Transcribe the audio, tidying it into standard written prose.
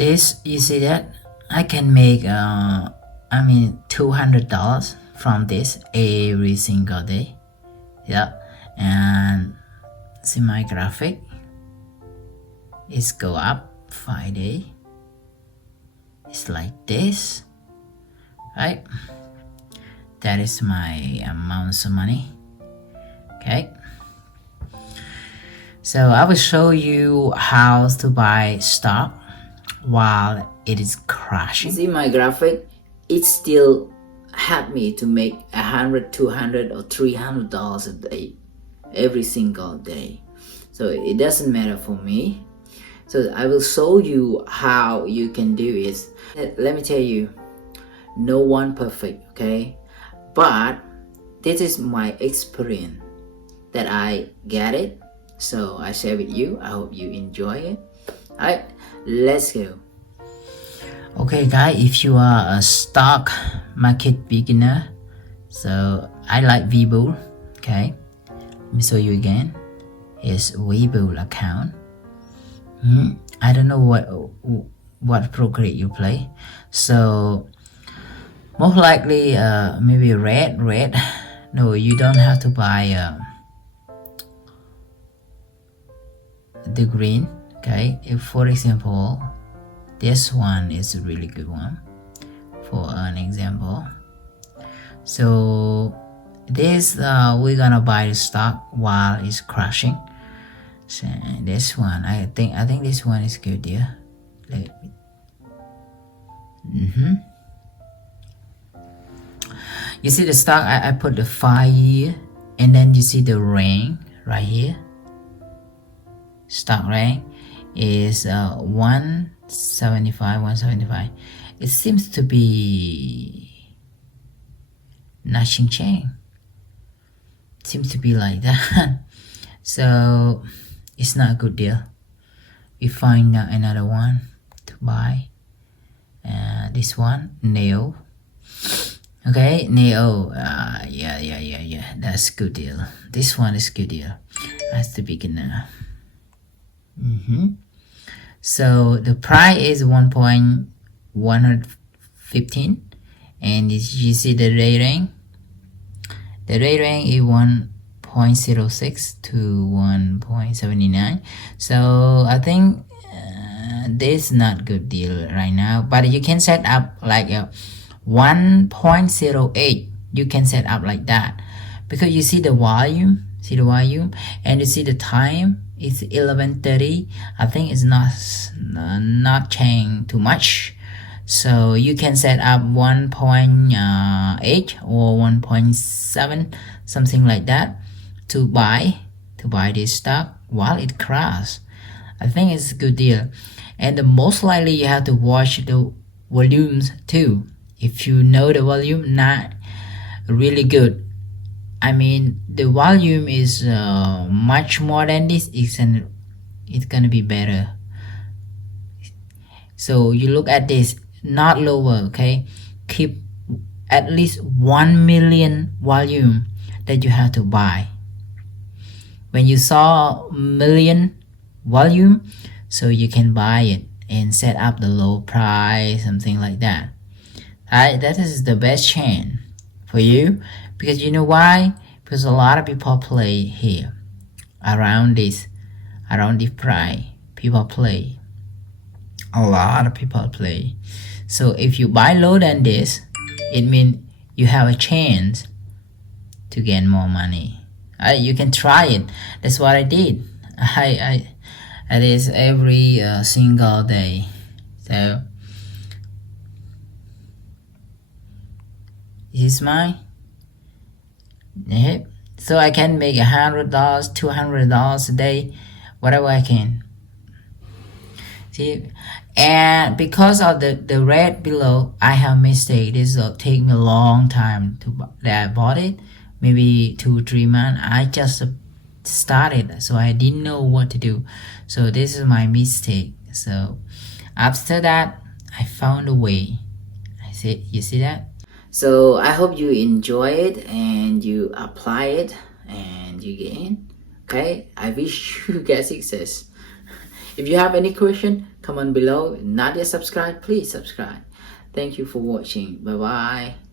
this, you see that I can make $200 from this every single day. Yeah, and see my graphic, it's go up 5 days. It's like this, right? That is my amounts of money. Okay, so I will show you how to buy stock while it is crashing. See my graphic, it still helped me to make $100, $200 or $300 a day every single day. So it doesn't matter for me. So I will show you how you can do it. Let me tell you, no one perfect, okay? But this is my experience that I get it, so I share with you. I hope you enjoy it. Alright, let's go. Okay guys, if you are a stock market beginner, so I like Webull. Okay, let me show you again. Here's Webull account. I don't know what broker you play, so most likely maybe red. No, you don't have to buy the green. Okay, if for example this one is a really good one for an example. So this we're gonna buy the stock while it's crashing. So this one, I think this one is good. Yeah, you see the stock, I put the 5 year, and then you see the rank right here. Stock rank is 175. It seems to be nothing change. Seems to be like that. So it's not a good deal. We find another one to buy. This one, Neo. Okay, Neo. Yeah. That's good deal. This one is good deal. That's the beginner. So the price is 1.115, and you see the rating. The rating is 1.06 to 1.79. So I think this is not good deal right now, but you can set up like a 1.08. You can set up like that, because you see the volume, and you see the time. It's 11:30. I think it's not changed too much. So you can set up 1.8 or 1.7, something like that, to buy this stock while it crashes. I think it's a good deal. And the most likely you have to watch the volumes too. If you know the volume, not really good. I mean, the volume is much more than this. It's gonna be better. So you look at this, not lower. Okay, keep at least 1 million volume that you have to buy. When you saw million volume, so you can buy it and set up the low price, something like that. Alright, that is the best chance for you, because you know why? Because a lot of people play here around this price. People play. A lot of people play. So if you buy low than this, it means you have a chance to gain more money. You can try it. That's what I did. I did every single day. So this is mine. So I can make $100, $200 a day, whatever I can. See, and because of the red below, I have mistake. This will take me a long time that I bought it, maybe 2-3 months. I just started, so I didn't know what to do. So this is my mistake. So after that, I found a way. You see that? So I hope you enjoy it and you apply it and you gain. Okay, I wish you get success. If you have any question, comment below. Not yet subscribed, please subscribe. Thank you for watching. Bye bye.